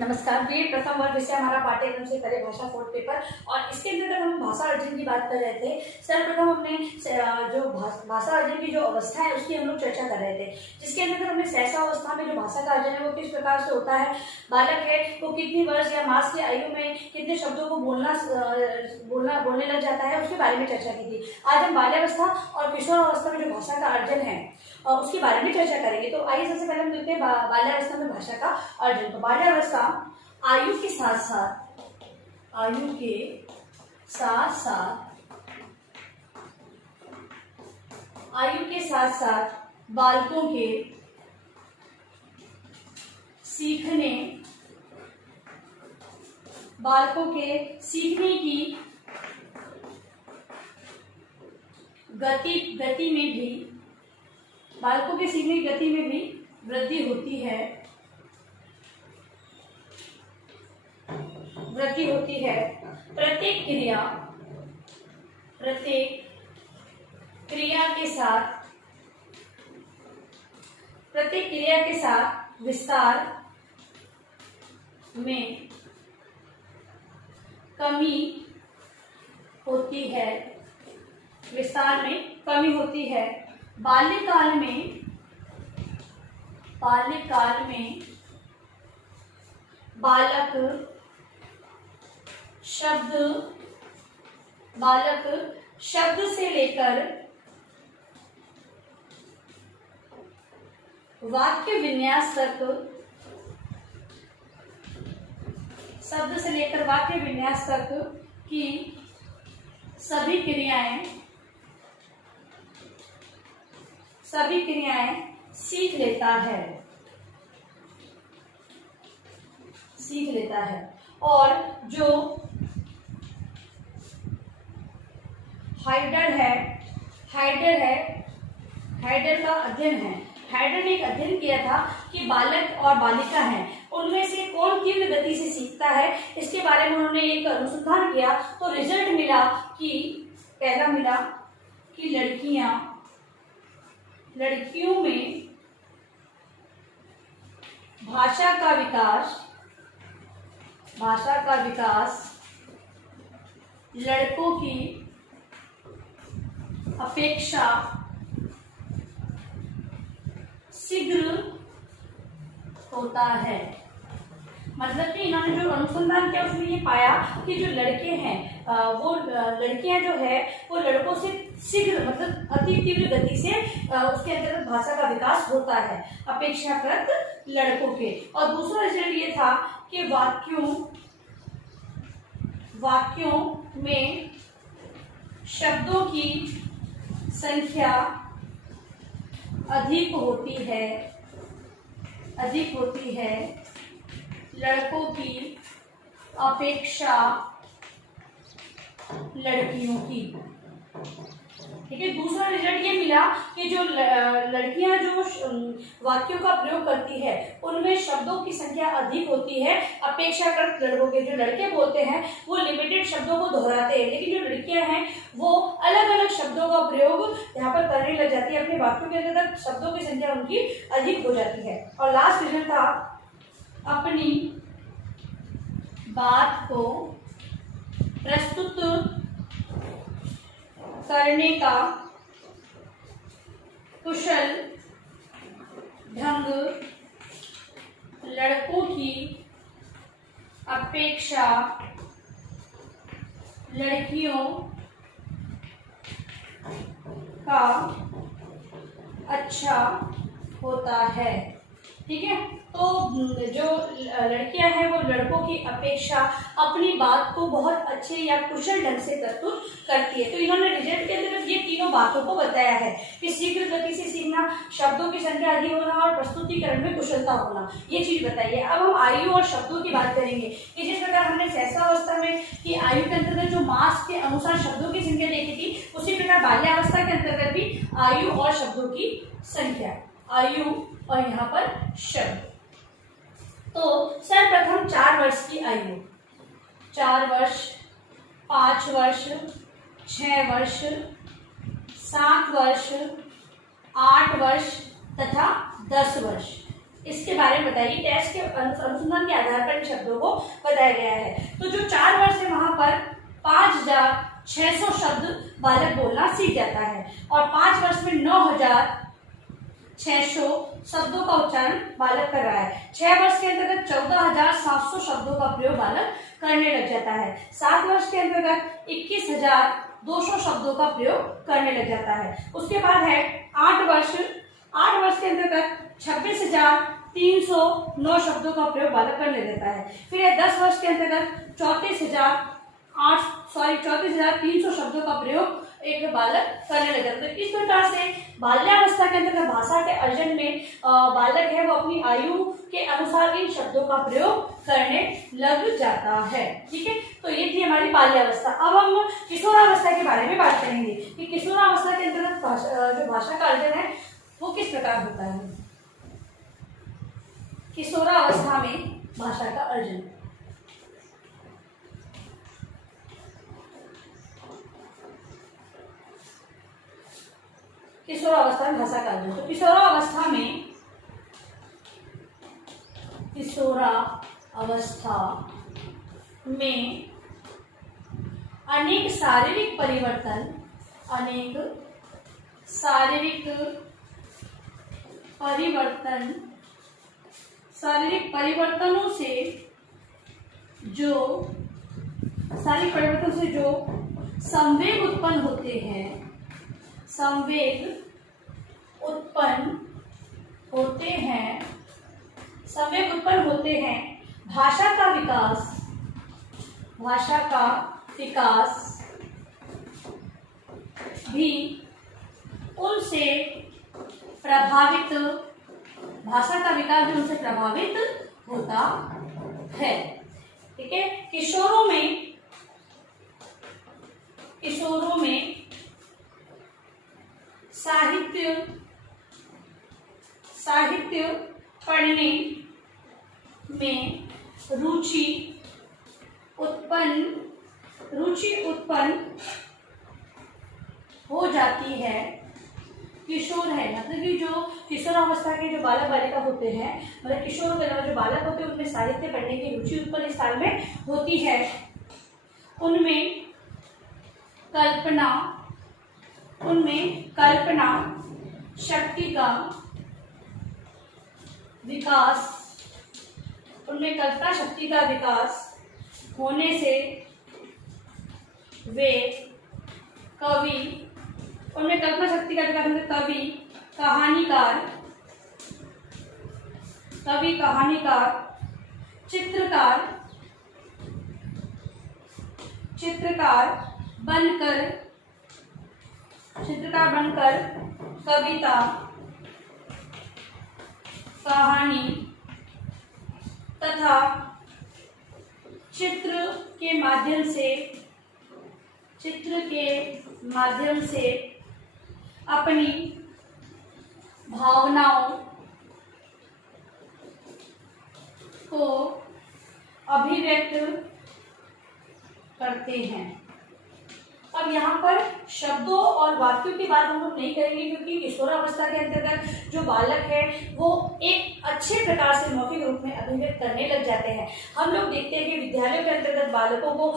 नमस्कार। बीएड प्रथम वर्ग विषय हमारा पाठ्यक्रम से पहले भाषा फोर्थ पेपर और इसके अंदर हम भाषा अर्जन की बात कर रहे थे। सर्वप्रथम हमने जो भाषा अर्जन की जो अवस्था है उसकी हम लोग चर्चा कर रहे थे, जिसके अंदर हमने सहसा अवस्था में जो भाषा का अर्जन है वो किस प्रकार से होता है, बालक है वो कितनी वर्ष या मास की आयु में कितने शब्दों को बोलने लग जाता है, उसके बारे में चर्चा की थी। आज हम बाल्यावस्था और किशोर अवस्था में जो भाषा का अर्जन है उसके बारे में चर्चा करेंगे। तो आइए सबसे पहले हम देखते हैं बाल्यावस्था में भाषा का अर्जन। तो बाल्यावस्था आयु के साथ साथ बालकों के सीखने की गति में भी बालकों के सीखने की गति में भी वृद्धि होती है। प्रत्येक क्रिया के साथ विस्तार में कमी होती है। बाल्यकाल में बालक शब्द से लेकर वाक्य विन्यास तक की सभी क्रियाएं सीख लेता है। और जो हाइडर का अध्ययन है, हाइडर ने एक अध्ययन किया था कि बालक और बालिका हैं, उनमें से कौन तीव्र गति से सीखता है, इसके बारे में उन्होंने एक अनुसंधान किया। तो रिजल्ट मिला कि लड़कियों में भाषा का विकास लड़कों की अपेक्षा शीघ्र होता है। मतलब कि इन्होंने जो अनुसंधान किया उसमें ये पाया कि जो लड़के हैं वो लड़कियां जो है वो लड़कों से शीघ्र मतलब अति तीव्र गति से उसके अंतर्गत भाषा का विकास होता है अपेक्षाकृत लड़कों के। और दूसरा रिजल्ट ये था कि वाक्यों में शब्दों की संख्या अधिक होती है लड़कों की अपेक्षा लड़कियों की। ठीक है। दूसरा रिजल्ट ये मिला कि जो लड़कियां जो वाक्यों का प्रयोग करती है उनमें शब्दों की संख्या अधिक होती है अपेक्षाकृत लड़कों के। जो लड़के बोलते हैं वो लिमिटेड शब्दों को दोहराते हैं, लेकिन जो लड़कियां हैं वो अलग अलग शब्दों का प्रयोग यहाँ पर करने लग जाती है। अपने वाक्यों के अंदर शब्दों की संख्या उनकी अधिक हो जाती है। और लास्ट रिजल्ट था अपनी बात को प्रस्तुत करने का कुशल ढंग लड़कों की अपेक्षा लड़कियों का अच्छा होता है। ठीक है। तो जो लड़कियां हैं वो लड़कों की अपेक्षा अपनी बात को बहुत अच्छे या कुशल ढंग से प्रस्तुत करती है। तो इन्होंने रिजल्ट के अंदर ये तीनों बातों को बताया है कि शीघ्र गति से सीखना, शब्दों की संख्या अधिक होना और प्रस्तुतिकरण में कुशलता होना, ये चीज बताइए। अब हम आयु और शब्दों की बात करेंगे कि जिस प्रकार हमने सहसा अवस्था में कि आयु के अंतर्गत जो मास के अनुसार शब्दों की संख्या देखी थी, उसी प्रकार बाल्यावस्था के अंतर्गत भी आयु और शब्दों की संख्या, आयु और यहाँ पर शब्द। तो सर्वप्रथम 4 वर्ष की आयु, 4 वर्ष, 5 वर्ष, 6 वर्ष, 7 वर्ष, 8 वर्ष तथा 10 वर्ष। इसके बारे में बताइए। टेस्ट के अनुसंधान के आधार पर इन शब्दों को बताया गया है। तो जो 4 वर्ष है वहां पर 5,600 शब्द बालक बोलना सीख जाता है और 5 वर्ष में 9,600 शब्दों का उच्चारण बालक कर रहा है। 6 वर्ष के अंतर्गत 14,700 शब्दों का प्रयोग बालक करने लग जाता है। 7 वर्ष के अंतर्गत 21,200 शब्दों का प्रयोग करने लग जाता है। उसके बाद है 8 वर्ष के अंतर्गत 26,309 शब्दों का प्रयोग बालक करने देता है। फिर है 10 वर्ष के अंतर्गत 34,300 शब्दों का प्रयोग एक बालक करने लग जाता है। इस प्रकार से बाल्यावस्था के अंतर्गत भाषा के अर्जन में बालक है वो अपनी आयु के अनुसार इन शब्दों का प्रयोग करने लग जाता है। ठीक है, तो ये थी हमारी बाल्यावस्था। अब हम किशोरावस्था के बारे में बात करेंगे कि किशोरावस्था के अंतर्गत जो भाषा का अर्जन है वो किस प्रकार होता है। किशोरावस्था में भाषा का अर्जन, किशोरावस्था में भाषा का अर्जन। तो किशोरावस्था में अनेक शारीरिक परिवर्तनों से जो संवेग उत्पन्न होते हैं, भाषा का विकास भी उनसे प्रभावित होता है। ठीक है, किशोरों में साहित्य पढ़ने में रुचि उत्पन्न हो जाती है। किशोर है मतलब कि जो किशोरावस्था के जो बालक बालिका होते हैं, मतलब किशोर के अलावा जो बालक होते हैं उनमें साहित्य पढ़ने की रुचि उत्पन्न इस काल में होती है। उनमें कल्पना शक्ति का विकास होने से वे कवि, कहानीकार, चित्रकार बनकर कविता, कहानी तथा चित्र के माध्यम से अपनी भावनाओं को अभिव्यक्त करते हैं। अब यहाँ पर शब्दों और वाक्यों की बात हम लोग नहीं करेंगे क्योंकि किशोरावस्था के अंतर्गत जो बालक है वो एक अच्छे प्रकार से मौखिक रूप में अभिव्यक्त करने लग जाते हैं। हम लोग देखते हैं कि विद्यालयों के अंतर्गत बालकों को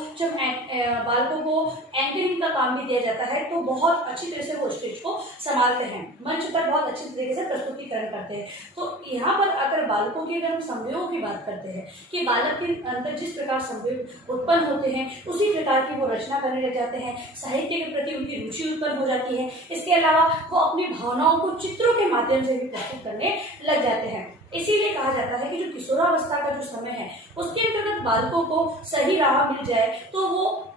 एंकरिंग का काम भी दिया जाता है तो बहुत अच्छी तरह से वो स्टेज को संभालते हैं, मंच पर बहुत अच्छी तरीके से प्रस्तुतिकरण करते हैं। तो यहाँ पर अगर बालकों की अगर हम संवेगों की बात करते हैं कि बालक के अंदर जिस प्रकार संवेग उत्पन्न होते हैं उसी प्रकार की वो रचना करने लग जाते हैं, साहित्य के प्रति उनकी रुचि उत्पन्न हो जाती है। इसके अलावा वो अपनी भावनाओं को चित्रों के माध्यम से भी प्रस्तुत करने लग जाते हैं। इसीलिए कहा जाता है कि जो किशोरावस्था का जो समय है उसके अंतर्गत बालकोों को सही राह मिल जाए तो वो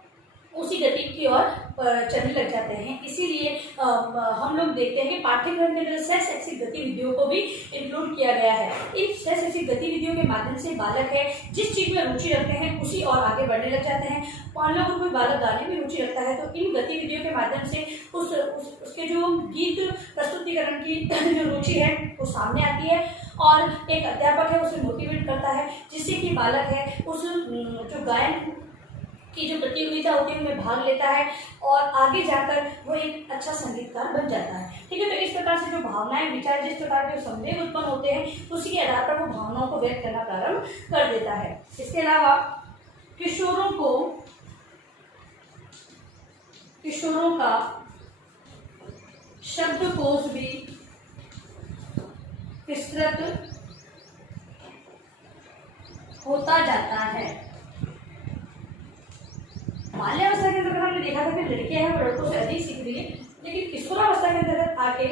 उसी गति की ओर चलने लग जाते हैं। इसीलिए हम लोग देखते हैं कि पाठ्यक्रम के अंदर सह शैक्षिक गतिविधियों को भी इंक्लूड किया गया है। इन सह शैक्षिक गतिविधियों के माध्यम से बालक है जिस चीज में रुचि रखते हैं उसी और आगे बढ़ने लग जाते हैं। मान लो कोई बालक गाने में रुचि रखता है तो इन गतिविधियों के माध्यम से उसके जो गीत प्रस्तुतिकरण की जो रुचि है वो सामने आती है और एक अध्यापक है उसे मोटिवेट करता है जिससे कि बालक है उस जो गायन की जो प्रतियोगिता होती है उनमें भाग लेता है और आगे जाकर वो एक अच्छा संगीतकार बन जाता है। ठीक है, तो इस प्रकार से जो भावनाएं, विचार, जिस प्रकार के संदेह उत्पन्न होते हैं उसी के आधार पर वो भावनाओं को व्यक्त करना प्रारंभ कर देता है। इसके अलावा किशोरों का शब्दकोश भी विस्तृत होता जाता है। बाल्यावस्था के अंदर हमने देखा था कि लड़कियां हैं वो लड़कों से अधिक सीख रही है, लेकिन किशोरावस्था के अंतर्गत आके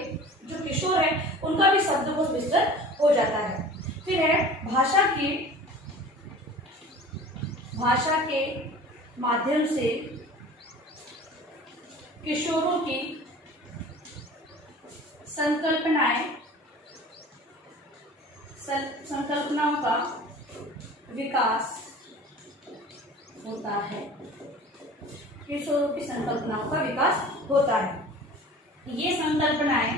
जो किशोर है उनका भी शब्दकोश विस्तृत हो जाता है। फिर है भाषा के माध्यम से किशोरों की संकल्पनाओं का विकास होता है। किशोरों की संकल्पनाओं का विकास होता है। ये संकल्पनाएं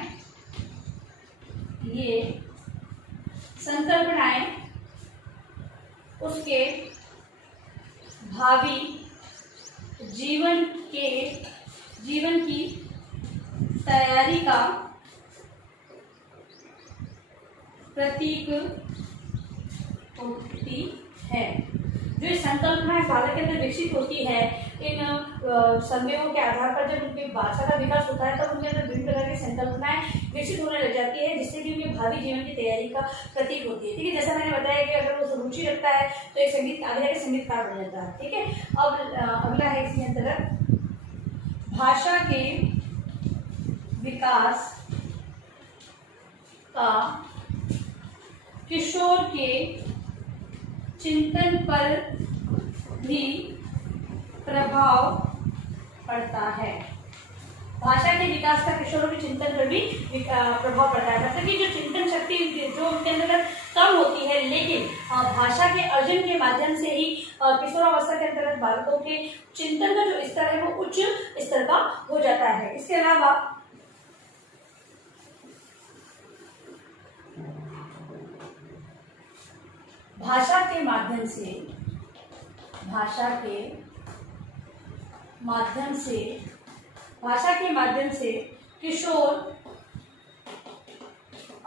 उसके भावी जीवन की तैयारी का प्रतीक होती है। जो संकल्पनाएं बालक के अंदर विकसित होती है, इन संदेहों के आधार पर जब उनकी भाषा का विकास होता है तब उनके अंदर विभिन्न प्रकार की संकल्पनाएं विकसित होने लग जाती है, जिससे कि उनके भावी जीवन की तैयारी का प्रतीक होती है। ठीक है, जैसा मैंने बताया कि अगर वो रुचि रखता है तो एक आगे जाके संगीतकार बन जाता है। ठीक है, अब अगला है इसके अंतर्गत भाषा के विकास का किशोर के चिंतन पर भी प्रभाव पड़ता है। भाषा के विकास का किशोरों के चिंतन पर भी प्रभाव पड़ता है। मतलब कि जो चिंतन शक्ति जो उनके अंदर कम होती है, लेकिन भाषा के अर्जन के माध्यम से ही किशोरावस्था के अंतर्गत बालकों के चिंतन का जो स्तर है वो उच्च स्तर का हो जाता है। इसके अलावा भाषा के माध्यम से किशोर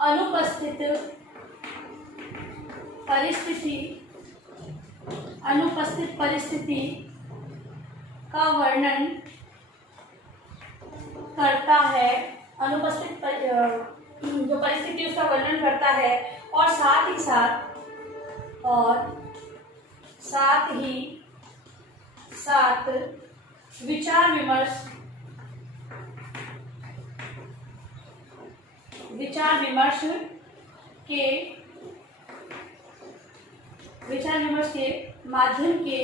अनुपस्थित परिस्थिति का वर्णन करता है। अनुपस्थित जो परिस्थिति उसका वर्णन करता है और साथ ही साथ विचार विमर्श के माध्यम के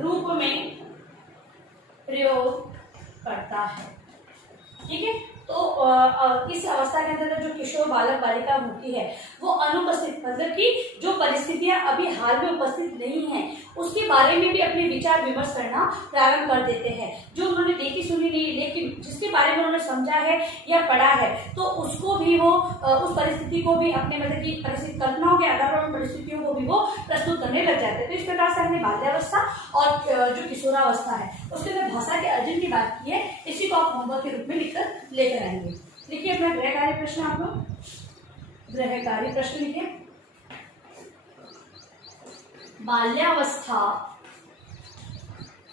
रूप में प्रयोग करता है। ठीक है, तो इस अवस्था के अंदर जो किशोर बालक बालिका होती है वो अनुपस्थित, मतलब कि जो परिस्थितियां अभी हाल में उपस्थित नहीं हैं उसके बारे में भी अपने विचार विमर्श करना प्रारंभ कर देते हैं। जो उन्होंने देखी सुनी नहीं, लेकिन जिसके बारे में उन्होंने समझा है या पढ़ा है, तो उसको भी वो उस परिस्थिति को भी अपने मतलब की परिस्थिति कल्पनाओं के आधार पर उन परिस्थितियों को भी वो प्रस्तुत करने लग जाते हैं। तो इस प्रकार से हमने बाल्यावस्था और जो किशोरावस्था है उसके अंदर भाषा के अर्जन की बात की है। इसी को आप होमवर्क के रूप में लिखकर लेकर आएंगे। देखिए अपना गृहकार्य प्रश्न, आप लोग गृहकार्य प्रश्न लिखिए। बाल्यावस्था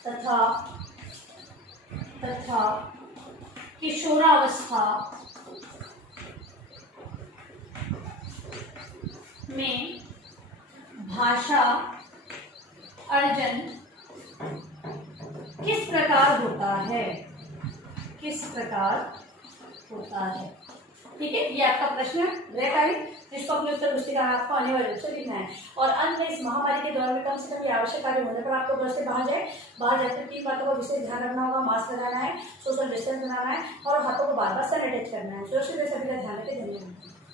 तथा किशोरावस्था में भाषा अर्जन किस प्रकार होता है? ठीक है, ये आपका प्रश्न है जिसको अपने उत्तर पुस्तिका आपको अनिवार्य रूप से लिखना है। और अंत में इस महामारी के दौरान में कम से कम ये आवश्यक कार्य होने पर आपको घर से बाहर जाकर 3 बातों का विशेष ध्यान रखना होगा। मास्क लगाना है, सोशल डिस्टेंस बनाना है और हाथों को बार-बार सैनिटाइज करना है। सुरक्षित सभी का ध्यान रखें। धन्यवाद।